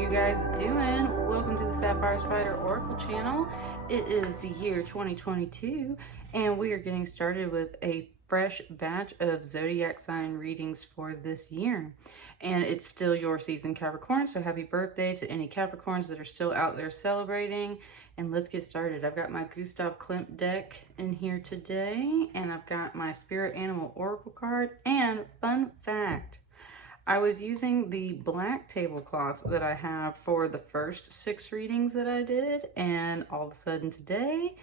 you guys doing? Welcome to the Sapphire Spider Oracle channel. It is the year 2022 and we are getting started with a fresh batch of zodiac sign readings for this year. And it's still your season, Capricorn, so happy birthday to any Capricorns that are still out there celebrating. And let's get started. I've got my Gustav Klimt deck in here today, and I've got my Spirit Animal Oracle card. And fun fact, I was using the black tablecloth that I have for the first 6 readings that I did, and all of a sudden today,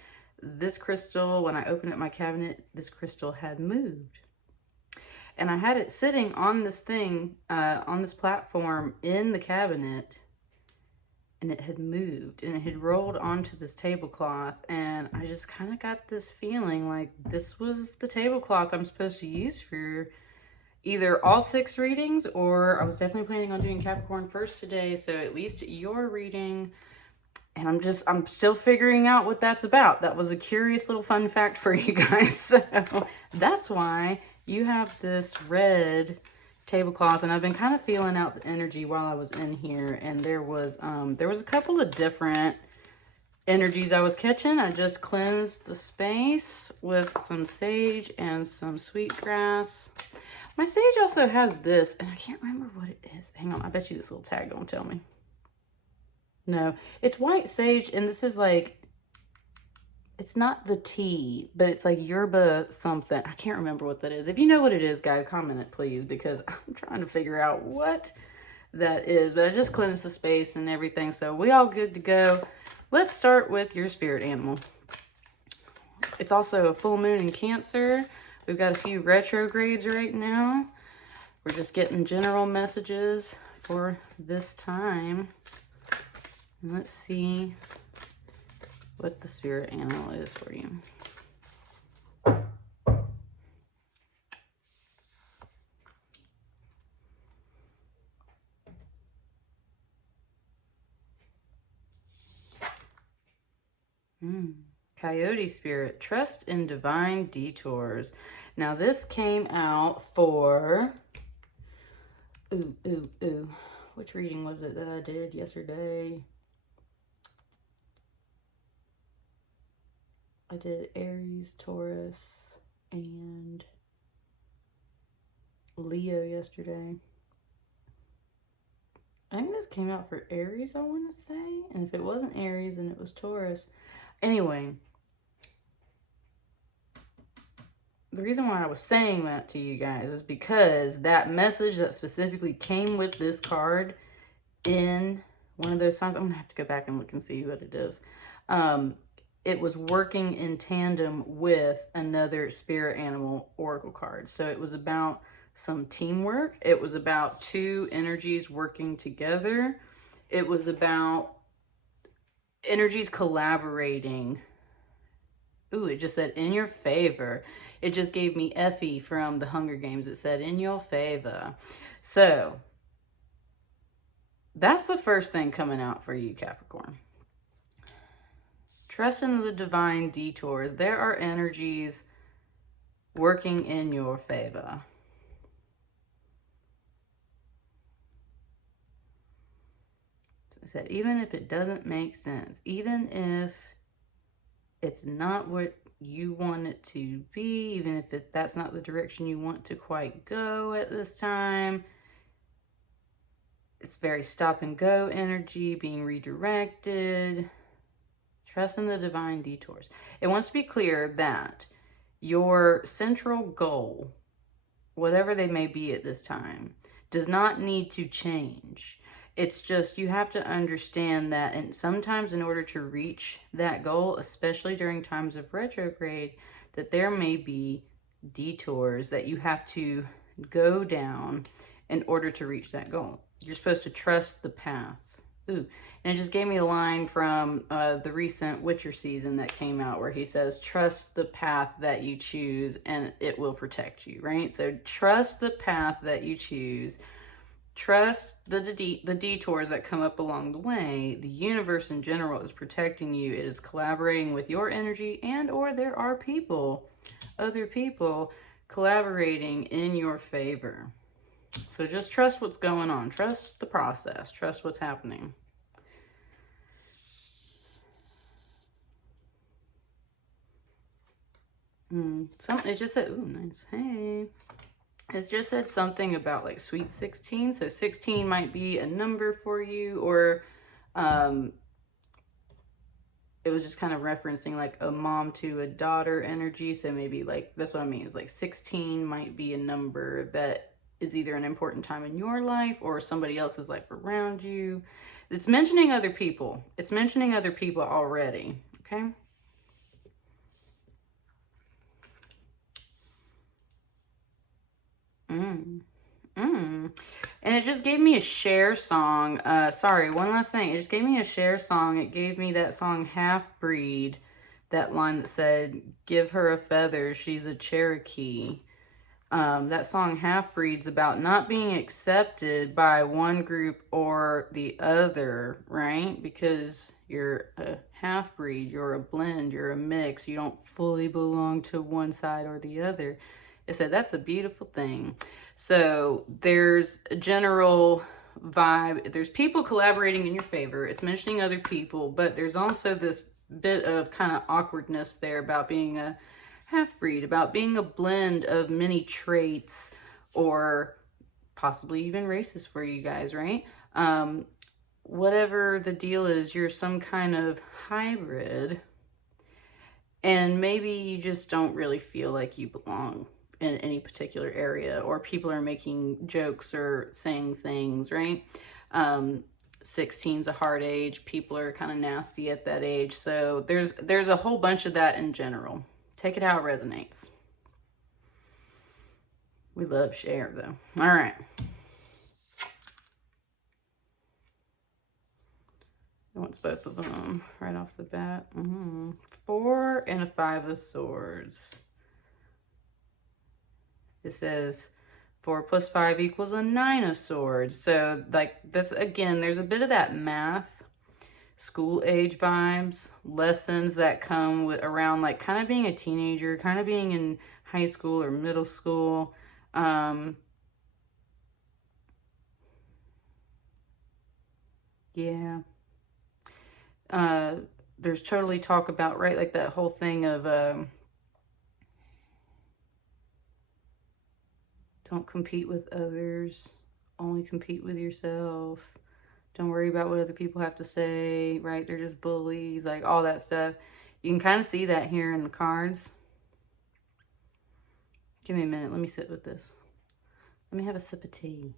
this crystal, when I opened up my cabinet, this crystal had moved. And I had it sitting on this thing, on this platform in the cabinet, and it had moved, and it had rolled onto this tablecloth, and I just kind of got this feeling like this was the tablecloth I'm supposed to use for either all 6 readings, or I was definitely planning on doing Capricorn first today, so at least your reading. And I'm still figuring out what that's about. That was a curious little fun fact for you guys. So that's why you have this red tablecloth, and I've been kind of feeling out the energy while I was in here, and there was a couple of different energies I was catching. I just cleansed the space with some sage and some sweetgrass. My sage also has this, and I can't remember what it is. Hang on, I bet you this little tag won't tell me. No, it's white sage, and this is like, it's not the tea, but it's like yerba something. I can't remember what that is. If you know what it is, guys, comment it, please, because I'm trying to figure out what that is. But I just cleansed the space and everything, so we all good to go. Let's start with your spirit animal. It's also a full moon in Cancer. We've got a few retrogrades right now. We're just getting general messages for this time. And let's see what the spirit animal is for you. Coyote spirit, trust in divine detours. Now this came out for, which reading was it that I did yesterday? I did Aries, Taurus, and Leo yesterday. I think this came out for Aries, I want to say. And if it wasn't Aries, then it was Taurus. Anyway, the reason why I was saying that to you guys is because that message that specifically came with this card in one of those signs, I'm going to have to go back and look and see what it is. It was working in tandem with another spirit animal oracle card. So it was about some teamwork. It was about 2 energies working together. It was about energies collaborating. Ooh, it just said in your favor. It just gave me Effie from the Hunger Games. It said in your favor. So that's the first thing coming out for you, Capricorn. Trust in the divine detours. There are energies working in your favor. So I said, even if it doesn't make sense, even if it's not what you want it to be, even if that's not the direction you want to quite go at this time, it's very stop and go energy, being redirected. Trust in the divine detours. It wants to be clear that your central goal, whatever they may be at this time, does not need to change. It's just you have to understand that, and sometimes in order to reach that goal, especially during times of retrograde, that there may be detours that you have to go down in order to reach that goal. You're supposed to trust the path. Ooh, and it just gave me a line from the recent Witcher season that came out where he says, trust the path that you choose and it will protect you, right? So trust the path that you choose. Trust the detours that come up along the way. The universe in general is protecting you. It is collaborating with your energy, and or there are people, other people, collaborating in your favor. So just trust what's going on. Trust the process. Trust what's happening. Something, it just said, ooh, nice. Hey. It's just said something about like sweet 16. So 16 might be a number for you, or it was just kind of referencing like a mom to a daughter energy. So maybe like, that's what I mean, is like 16 might be a number that is either an important time in your life or somebody else's life around you. It's mentioning other people. It's mentioning other people already. Okay. And it just gave me a Cher song. Sorry, one last thing. It just gave me a Cher song. It gave me that song Half Breed. That line that said, give her a feather, she's a Cherokee. That song Half Breed's about not being accepted by one group or the other, right? Because you're a half breed, you're a blend, you're a mix. You don't fully belong to one side or the other. It said that's a beautiful thing. So there's a general vibe. There's people collaborating in your favor. It's mentioning other people, but there's also this bit of kind of awkwardness there about being a half-breed, about being a blend of many traits, or possibly even racist for you guys, right? Whatever the deal is, you're some kind of hybrid, and maybe you just don't really feel like you belong in any particular area, or people are making jokes or saying things, right? 16's a hard age. People are kind of nasty at that age. So there's a whole bunch of that in general. Take it how it resonates. We love Cher, though. All right. It wants both of them right off the bat. 4 and a 5 of swords. It says 4 plus 5 equals a 9 of swords. So, like, that's, again, there's a bit of that math, school age vibes, lessons that come with around like kind of being a teenager, kind of being in high school or middle school. Yeah. There's totally talk about, right, like that whole thing of don't compete with others, only compete with yourself. Don't worry about what other people have to say, right? They're just bullies, like all that stuff. You can kind of see that here in the cards. Give me a minute. Let me sit with this. Let me have a sip of tea.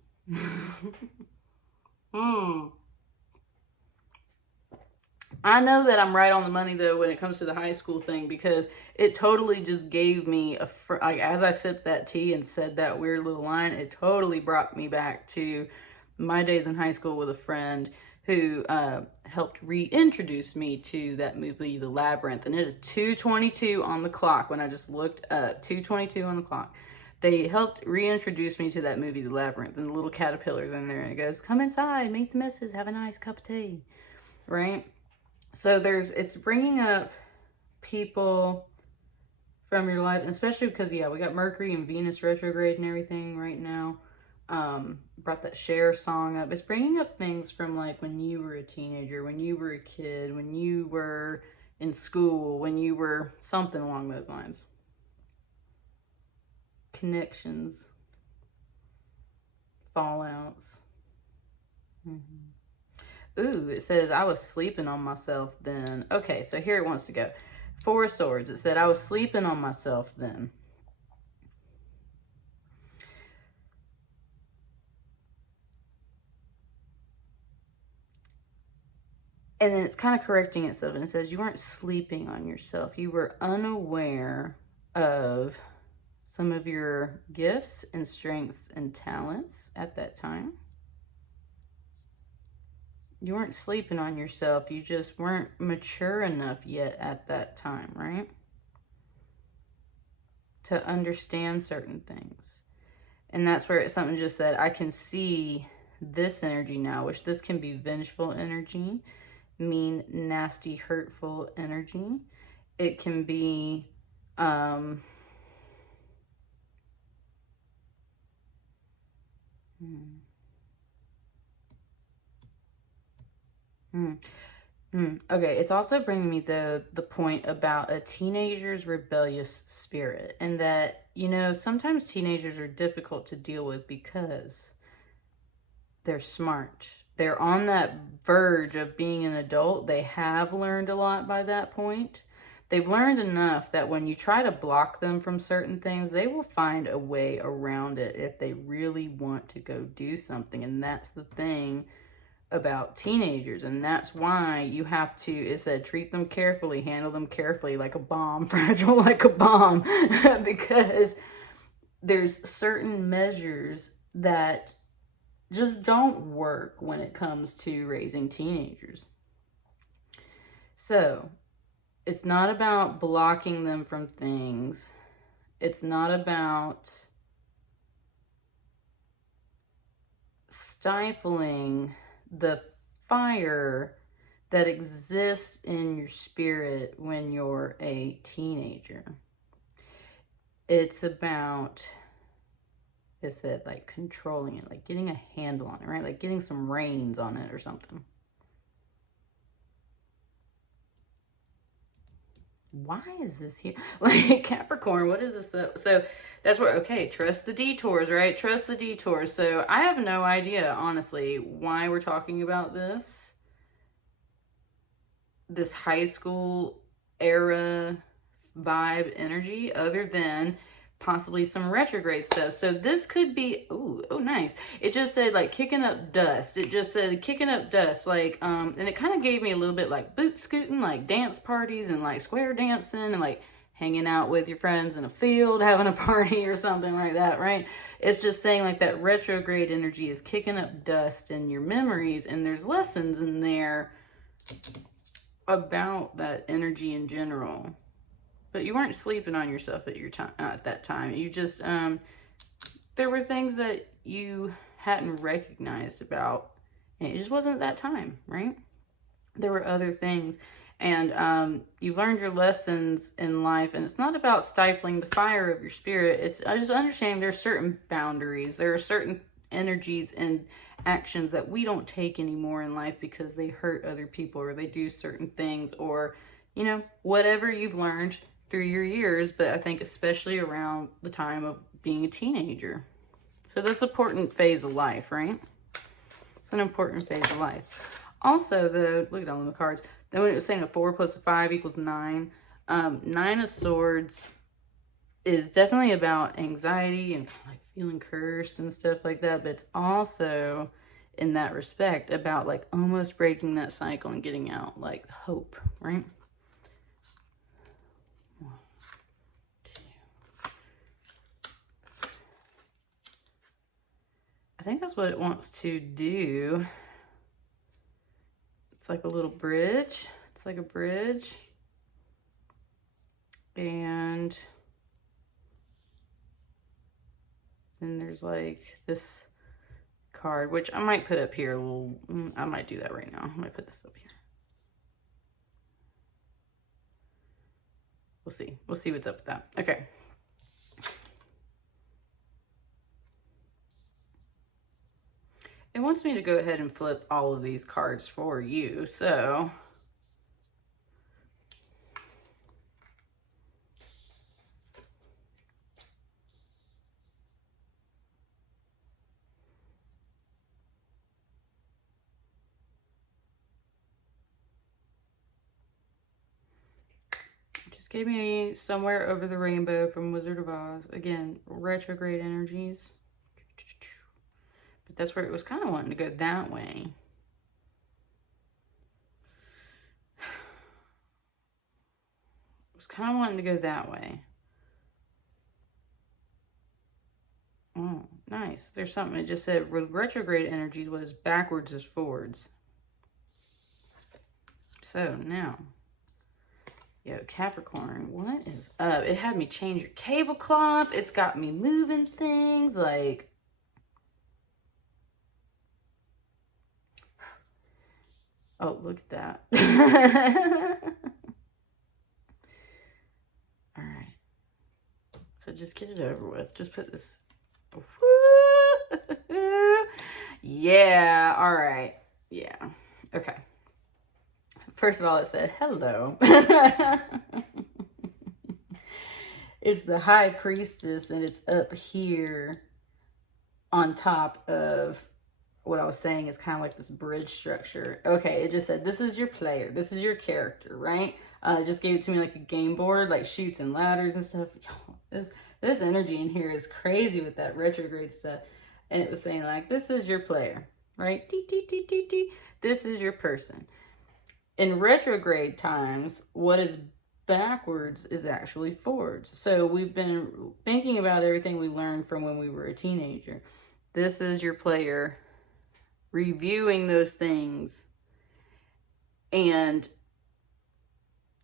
I know that I'm right on the money, though, when it comes to the high school thing, because it totally just gave me like, as I sipped that tea and said that weird little line, it totally brought me back to my days in high school with a friend who helped reintroduce me to that movie, The Labyrinth. And it is 2:22 on the clock when I just looked up, 2:22 on the clock. They helped reintroduce me to that movie, The Labyrinth, and the little caterpillars in there. And it goes, come inside, meet the missus, have a nice cup of tea, right? So it's bringing up people from your life, and especially because, yeah, we got Mercury and Venus retrograde and everything right now. Brought that Cher song up. It's bringing up things from like when you were a teenager, when you were a kid, when you were in school, when you were something along those lines. Connections, fallouts. Ooh, it says, I was sleeping on myself then. Okay, so here it wants to go. 4 of Swords. It said, I was sleeping on myself then. And then it's kind of correcting itself, and it says, you weren't sleeping on yourself. You were unaware of some of your gifts and strengths and talents at that time. You weren't sleeping on yourself. You just weren't mature enough yet at that time, right? To understand certain things. And that's where something just said, I can see this energy now, which this can be vengeful energy, mean, nasty, hurtful energy. It can be Okay, it's also bringing me the point about a teenager's rebellious spirit, and that, you know, sometimes teenagers are difficult to deal with because they're smart. They're on that verge of being an adult. They have learned a lot by that point. They've learned enough that when you try to block them from certain things, they will find a way around it if they really want to go do something. And that's the thing about teenagers, and that's why you have to, it said, treat them carefully, handle them carefully, like a bomb, fragile like a bomb, because there's certain measures that just don't work when it comes to raising teenagers. So it's not about blocking them from things. It's not about stifling the fire that exists in your spirit when you're a teenager. It's about, it said, like controlling it, like getting a handle on it, right? Like getting some reins on it or something. Why is this here? Like, Capricorn, what is this? So that's where, okay, trust the detours, right? Trust the detours. So I have no idea, honestly, why we're talking about this high school era vibe energy, other than possibly some retrograde stuff. So this could be, oh, nice. It just said like kicking up dust. It just said kicking up dust, like, and it kind of gave me a little bit like boot scooting, like dance parties and like square dancing and like hanging out with your friends in a field, having a party or something like that, right? It's just saying like that retrograde energy is kicking up dust in your memories, and there's lessons in there about that energy in general. But you weren't sleeping on yourself at your time at that time. You just there were things that you hadn't recognized about, and it just wasn't that time, right? There were other things, and you've learned your lessons in life, and it's not about stifling the fire of your spirit. It's, I just understand there's certain boundaries. There are certain energies and actions that we don't take anymore in life because they hurt other people, or they do certain things, or, you know, whatever you've learned through your years, but I think especially around the time of being a teenager. So that's an important phase of life, right? It's an important phase of life. Also, look at all the cards. Then when it was saying a 4 plus a 5 equals 9, 9 of Swords is definitely about anxiety and kind of like feeling cursed and stuff like that, but it's also, in that respect, about like almost breaking that cycle and getting out, like hope, right? I think that's what it wants to do. It's like a little bridge. It's like a bridge. And then there's like this card, which I might put up here a little. I might do that right now. I might put this up here. We'll see. We'll see what's up with that. Okay. It wants me to go ahead and flip all of these cards for you, so just gave me Somewhere Over the Rainbow from Wizard of Oz. Again, retrograde energies. But that's where it was kind of wanting to go that way. It was kind of wanting to go that way. Oh, nice. There's something. It just said retrograde energy was backwards as forwards. So now, yo, Capricorn, what is up? It had me change your tablecloth. It's got me moving things like... Oh, look at that. All right. So just get it over with. Just put this... Yeah, all right. Yeah. Okay. First of all, it said hello. It's the High Priestess, and it's up here on top of what I was saying is kind of like this bridge structure. Okay, it just said, this is your player. This is your character, right? It just gave it to me like a game board, like chutes and ladders and stuff. This energy in here is crazy with that retrograde stuff. And it was saying like, this is your player, right? This is your person. In retrograde times, what is backwards is actually forwards. So we've been thinking about everything we learned from when we were a teenager. This is your player, reviewing those things, and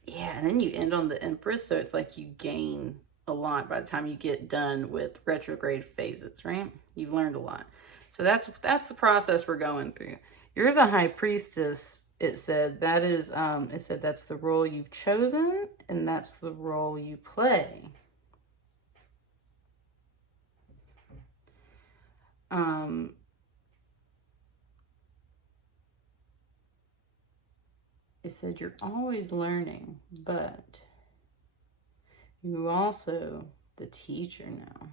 yeah, and then you end on the Empress, so it's like you gain a lot by the time you get done with retrograde phases, right? You've learned a lot. So that's the process we're going through. You're the High Priestess. It said that is it said that's the role you've chosen, and that's the role you play. It said you're always learning, but you're also the teacher now.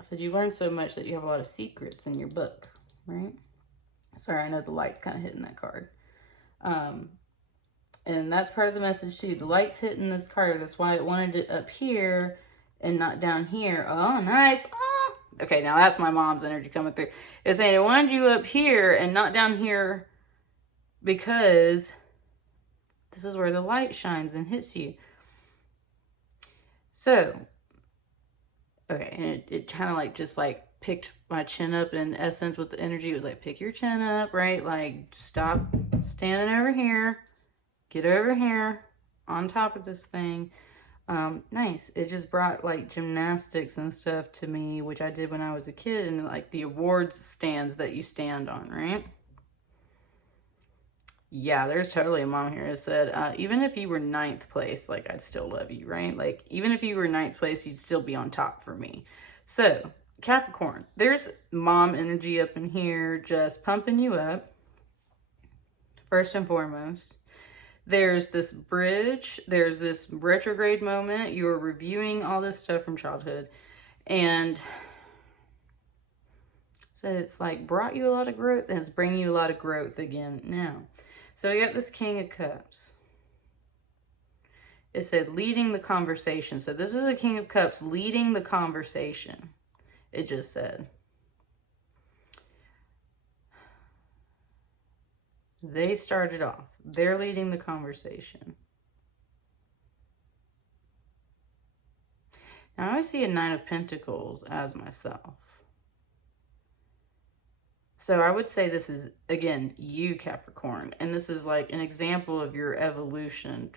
It said you learned so much that you have a lot of secrets in your book, right? Sorry, I know the light's kind of hitting that card. And that's part of the message too. The light's hitting this card. That's why it wanted it up here and not down here. Oh, nice. Oh. Okay, now that's my mom's energy coming through. It's saying it wanted you up here and not down here because this is where the light shines and hits you. So, okay, and it kind of like just like picked my chin up. In essence, with the energy, it was like, pick your chin up, right? Like, stop standing over here. Get over here on top of this thing. Nice. It just brought like gymnastics and stuff to me, which I did when I was a kid, and like the awards stands that you stand on, right? Yeah, there's totally a mom here that said, even if you were 9th place, like I'd still love you, right? Like even if you were 9th place, you'd still be on top for me. So Capricorn, there's mom energy up in here, just pumping you up. First and foremost. There's this bridge, there's this retrograde moment. You're reviewing all this stuff from childhood, and so it's like brought you a lot of growth, and it's bringing you a lot of growth again now. So you got this King of Cups. It said leading the conversation. So this is a King of Cups leading the conversation. It just said. They started off. They're leading the conversation. Now, I always see a 9 of Pentacles as myself. So I would say this is, again, you, Capricorn. And this is like an example of your evolution.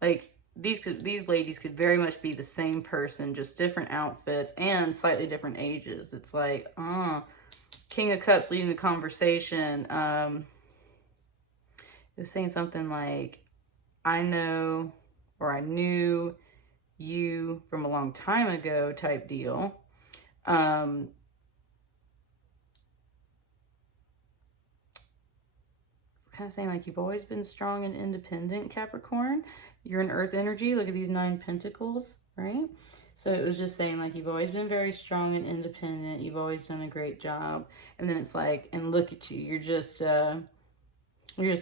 Like, these ladies could very much be the same person, just different outfits and slightly different ages. It's like, King of Cups leading the conversation. It was saying something like, I know, or I knew you from a long time ago type deal. It's kind of saying like you've always been strong and independent, Capricorn. You're an earth energy. Look at these 9 pentacles, right? So it was just saying like you've always been very strong and independent. You've always done a great job. And then it's like, and look at you. You're just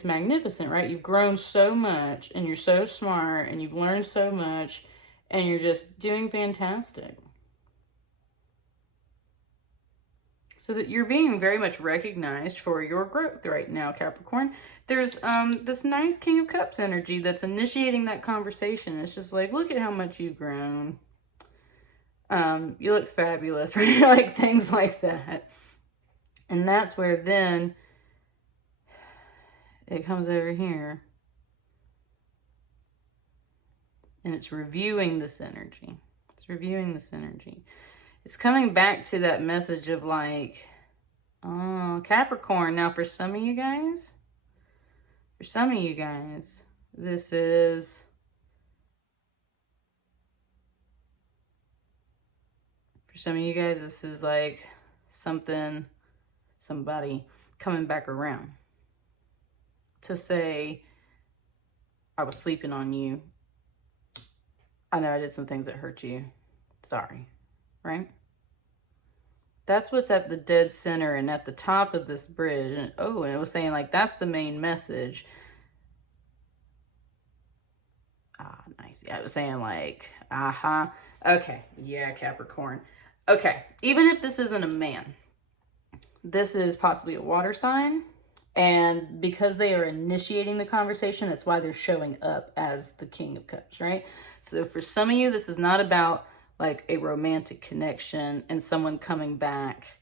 magnificent, right? You've grown so much, and you're so smart, and you've learned so much, and you're just doing fantastic. So that you're being very much recognized for your growth right now, Capricorn. There's this nice King of Cups energy that's initiating that conversation. It's just like, look at how much you've grown. You look fabulous, right? Like things like that. And that's where then it comes over here and it's reviewing this energy. It's reviewing this energy. It's coming back to that message of like, oh, Capricorn. Now for some of you guys, this is For some of you guys, this is like somebody coming back around to say, I was sleeping on you. I know I did some things that hurt you. Sorry, right? That's what's at the dead center and at the top of this bridge. And and it was saying like, that's the main message. Ah, nice. Yeah, I was saying like, okay, yeah, Capricorn. Okay, even if this isn't a man, this is possibly a water sign. And because they are initiating the conversation, that's why they're showing up as the King of Cups, right? So for some of you, this is not about like a romantic connection and someone coming back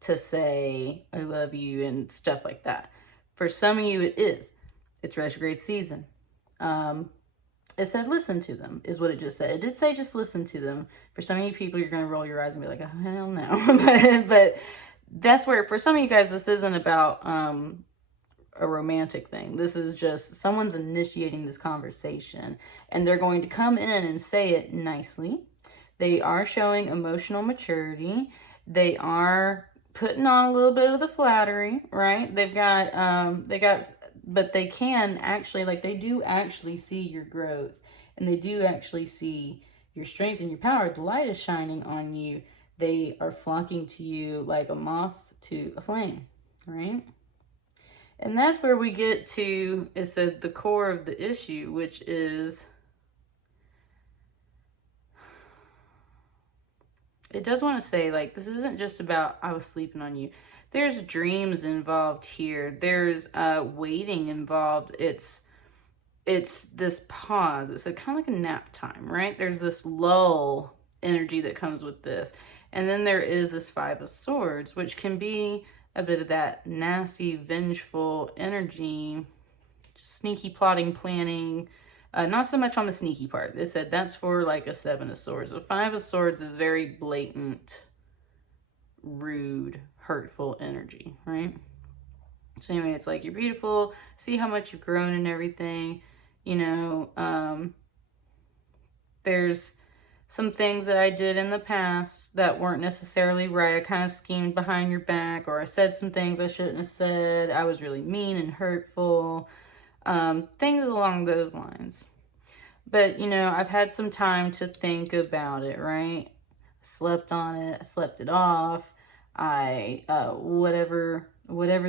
to say, I love you and stuff like that. For some of you, it is. It's retrograde season. It said, listen to them, is what it just said. It did say just listen to them. For some of you people, you're going to roll your eyes and be like, oh, hell no. but that's where, for some of you guys, this isn't about a romantic thing. This is just someone's initiating this conversation. And they're going to come in and say it nicely. They are showing emotional maturity. They are putting on a little bit of the flattery, right? But they can actually, like, they do actually see your growth, and they do actually see your strength and your power. The light is shining on you. They are flocking to you like a moth to a flame, right? And that's where we get to, it said, the core of the issue, which is, it does want to say, like, this isn't just about, I was sleeping on you. There's dreams involved here. There's waiting involved. It's this pause. It's kind of like a nap time, right? There's this lull energy that comes with this. And then there is this Five of Swords, which can be a bit of that nasty, vengeful energy, sneaky plotting, planning. Not so much on the sneaky part. They said that's for like a Seven of Swords. The Five of Swords is very blatant, rude, hurtful energy, right? So anyway, it's like, you're beautiful, see how much you've grown and everything, you know. There's some things that I did in the past that weren't necessarily right. I kind of schemed behind your back, or I said some things I shouldn't have said. I was really mean and hurtful, things along those lines. But, you know, I've had some time to think about it, right? I slept on it, I slept it off. Whatever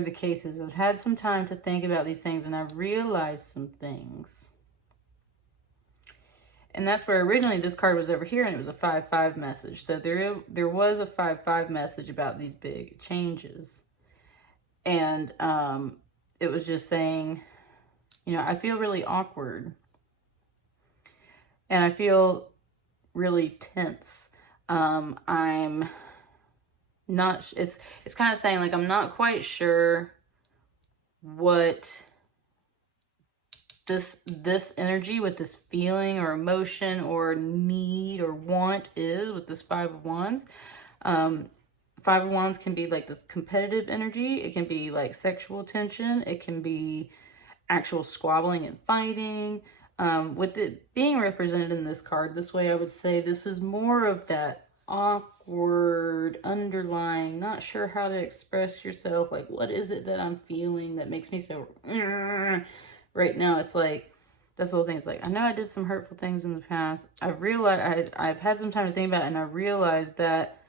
the case is, I've had some time to think about these things, and I've realized some things. And that's where originally this card was over here, and it was a 5-5 message. So there was a 5-5 message about these big changes. And it was just saying, you know, I feel really awkward. And I feel really tense. I'm not, it's kind of saying like, I'm not quite sure what this energy with this feeling or emotion or need or want is with this Five of Wands. Five of Wands can be like this competitive energy. It can be like sexual tension. It can be actual squabbling and fighting. With it being represented in this card this way, I would say this is more of that awkward, underlying, not sure how to express yourself. Like, what is it that I'm feeling that makes me so... Right now, it's like, that's the whole thing. It's like, I know I did some hurtful things in the past. I've realized, I've had some time to think about it, and I realized that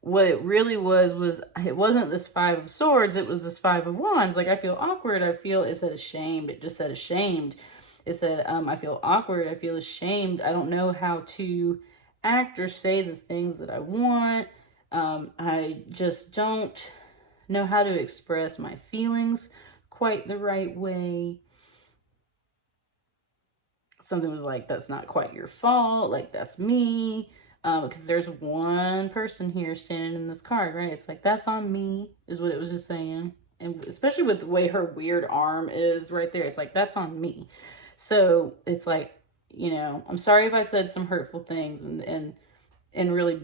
what it really was it wasn't this Five of Swords, it was this Five of Wands. Like, I feel awkward, I feel, it said ashamed, it just said ashamed. It said, I feel awkward, I feel ashamed, I don't know how to act or say the things that I want. I just don't know how to express my feelings quite the right way. Something was like, that's not quite your fault, like, that's me. Because there's one person here standing in this card, right? It's like, that's on me, is what it was just saying. And especially with the way her weird arm is right there, it's like, that's on me. So it's like, you know, I'm sorry if I said some hurtful things and really,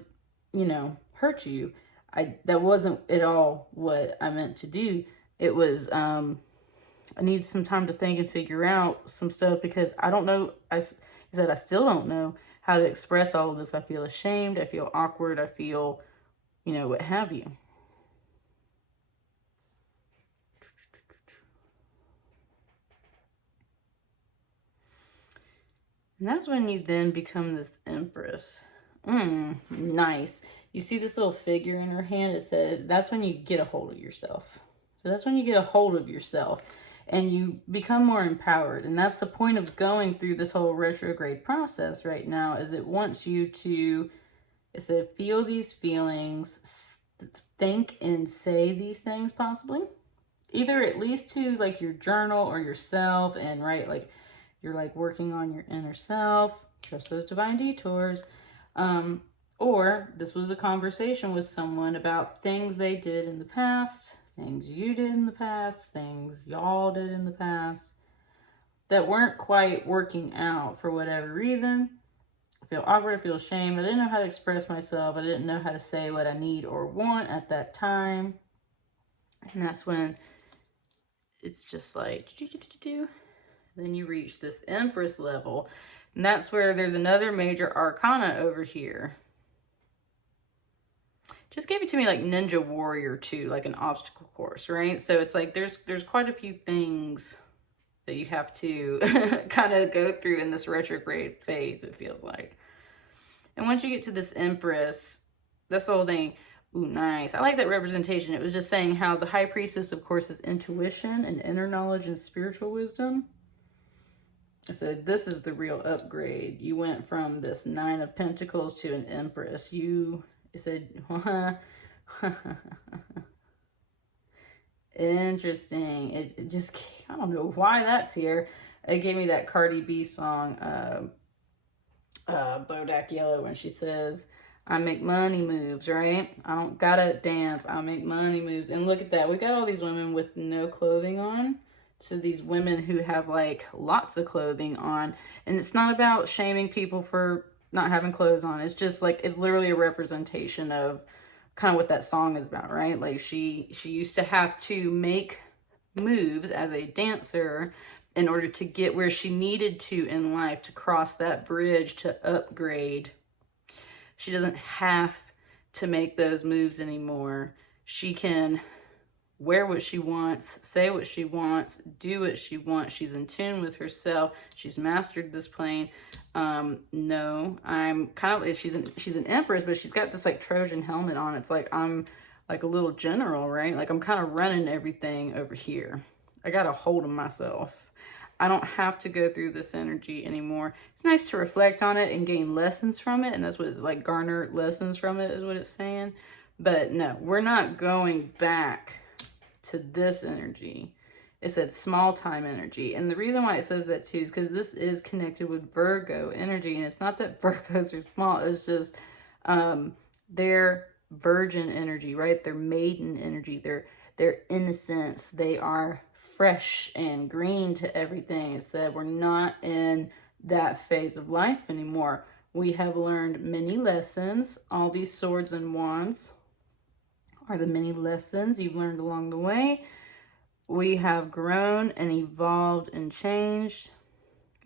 you know, hurt you. That wasn't at all what I meant to do. It was, I need some time to think and figure out some stuff, because I don't know, I said I still don't know how to express all of this. I feel ashamed, I feel awkward, I feel, you know, what have you. And that's when you then become this Empress. Nice. You see this little figure in her hand? It said that's when you get a hold of yourself. So that's when you get a hold of yourself and you become more empowered. And that's the point of going through this whole retrograde process right now, is it wants you to, it said, feel these feelings, think and say these things possibly. Either at least to like your journal or yourself, and right, like you're like working on your inner self, trust those divine detours. Or this was a conversation with someone about things they did in the past, things you did in the past, things y'all did in the past that weren't quite working out for whatever reason. I feel awkward, I feel ashamed, I didn't know how to express myself, I didn't know how to say what I need or want at that time. And that's when it's just like, then you reach this Empress level. And that's where there's another major arcana over here. Just gave it to me like Ninja Warrior 2, like an obstacle course, right? So it's like there's quite a few things that you have to kind of go through in this retrograde phase, it feels like. And once you get to this Empress, that's the whole thing. Ooh, nice. I like that representation. It was just saying how the High Priestess, of course, is intuition and inner knowledge and spiritual wisdom. I said, this is the real upgrade. You went from this 9 of Pentacles to an Empress. It said, interesting. It just, I don't know why that's here. It gave me that Cardi B song, Bodak Yellow, when she says, I make money moves, right? I don't gotta dance. I make money moves. And look at that. We got all these women with no clothing on. To these women who have like lots of clothing on. And it's not about shaming people for not having clothes on. It's just like, it's literally a representation of kind of what that song is about, right? Like she used to have to make moves as a dancer in order to get where she needed to in life, to cross that bridge, to upgrade. She doesn't have to make those moves anymore. She can wear what she wants, say what she wants, do what she wants. She's in tune with herself. She's mastered this plane. No, I'm kind of, she's an Empress, but she's got this like Trojan helmet on. It's like I'm like a little general, right? Like I'm kind of running everything over here. I got a hold of myself. I don't have to go through this energy anymore. It's nice to reflect on it and gain lessons from it. And that's what it's like, garner lessons from it is what it's saying. But no, we're not going back to this energy. It said small time energy. And the reason why it says that too is because this is connected with Virgo energy. And it's not that Virgos are small. It's just their virgin energy, right? Their maiden energy, their innocence. They are fresh and green to everything. It said we're not in that phase of life anymore. We have learned many lessons. All these swords and wands are the many lessons you've learned along the way. We have grown and evolved and changed.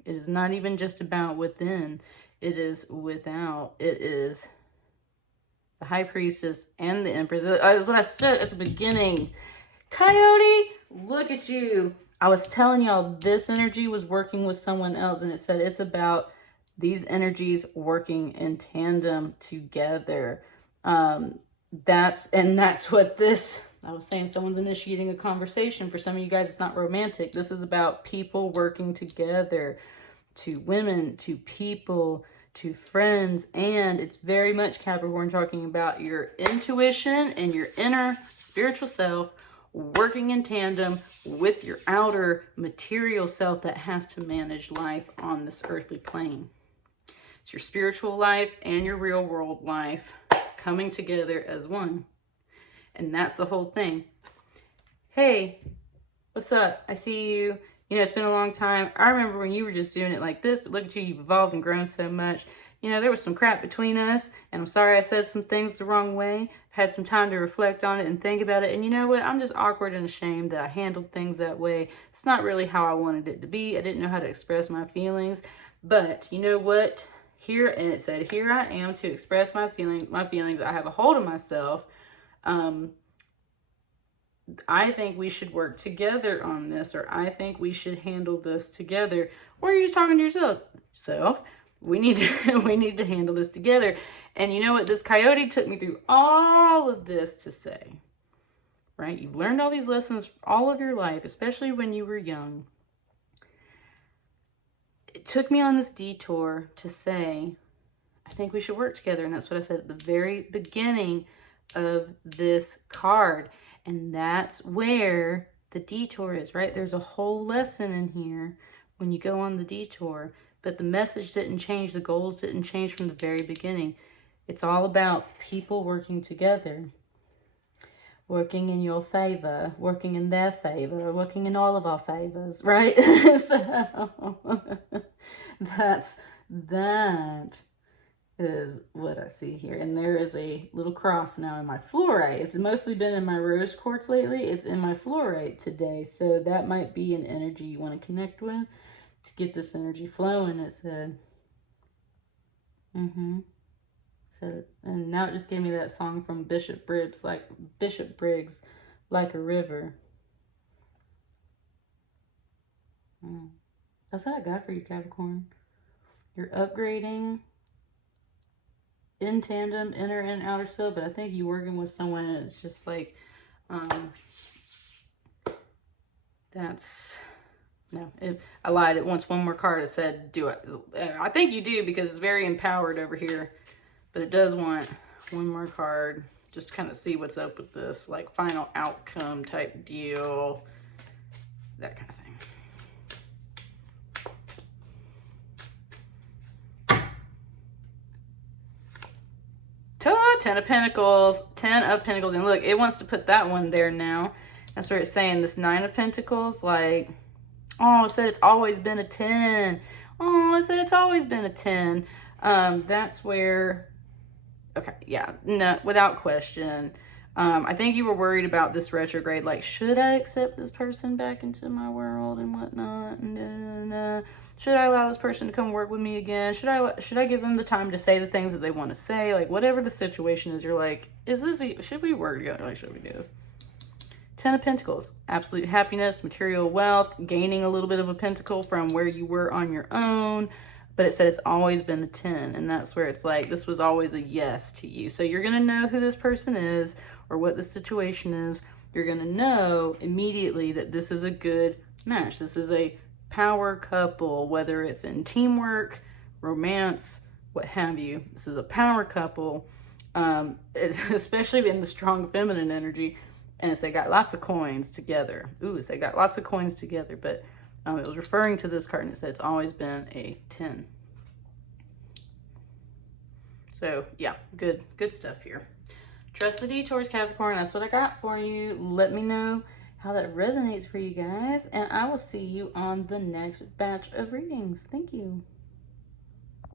It is not even just about within. It is without. It is the High Priestess and the Empress. That's what I said at the beginning. Coyote, look at you. I was telling y'all this energy was working with someone else, and it said it's about these energies working in tandem together. That's what this, I was saying someone's initiating a conversation. For some of you guys, it's not romantic. This is about people working together, to women, to people, to friends. And it's very much Capricorn talking about your intuition and your inner spiritual self working in tandem with your outer material self that has to manage life on this earthly plane. It's your spiritual life and your real world life coming together as one. And that's the whole thing. Hey, what's up? I see you. You know, it's been a long time. I remember when you were just doing it like this, but look at you, you've evolved and grown so much. You know, there was some crap between us, and I'm sorry I said some things the wrong way. I've had some time to reflect on it and think about it. And you know what? I'm just awkward and ashamed that I handled things that way. It's not really how I wanted it to be. I didn't know how to express my feelings. But you know what? here, and it said, here I am to express my feelings. I have a hold of myself. I think we should work together on this, or I think we should handle this together. Or you're just talking to yourself. We need to handle this together. And you know what? This coyote took me through all of this to say, right? You've learned all these lessons all of your life, especially when you were young. It took me on this detour to say, I think we should work together. And that's what I said at the very beginning of this card. And that's where the detour is, right? There's a whole lesson in here when you go on the detour, but the message didn't change. The goals didn't change from the very beginning. It's all about people working together, working in your favor, working in their favor, working in all of our favors, right? So that is what I see here. And there is a little cross now in my fluorite. It's mostly been in my rose quartz lately. It's in my fluorite today. So that might be an energy you want to connect with to get this energy flowing. It said, So, and now it just gave me that song from Bishop Briggs, like a river. That's what I got for you, Capricorn. You're upgrading in tandem, inner and outer self, but I think you're working with someone and it's just like, I lied. It wants one more card. It said, do it. I think you do because it's very empowered over here, but it does want one more card just to kind of see what's up with this, like final outcome type deal, that kind of thing. 10 of Pentacles, 10 of Pentacles. And look, it wants to put that one there now. That's where it's saying this 9 of Pentacles, like, oh, it said it's always been a 10. Oh, it said it's always been a 10. That's where, okay, yeah, no, without question. I think you were worried about this retrograde, like, should I accept this person back into my world and whatnot? No. Should I allow this person to come work with me again? Should I give them the time to say the things that they want to say? Like, whatever the situation is, you're like, should we work together? Like, should we do this? 10 of Pentacles, absolute happiness, material wealth, gaining a little bit of a pentacle from where you were on your own. But it said it's always been a 10. And that's where it's like, this was always a yes to you. So you're going to know who this person is or what the situation is. You're going to know immediately that this is a good match. This is a power couple, whether it's in teamwork, romance, what have you. This is a power couple, especially in the strong feminine energy. And it's they got lots of coins together. Ooh, it's they got lots of coins together. But it was referring to this card and it said it's always been a 10. So yeah, good stuff here. Trust the detours, Capricorn. That's what I got for you. Let me know how that resonates for you guys, and I will see you on the next batch of readings. Thank you.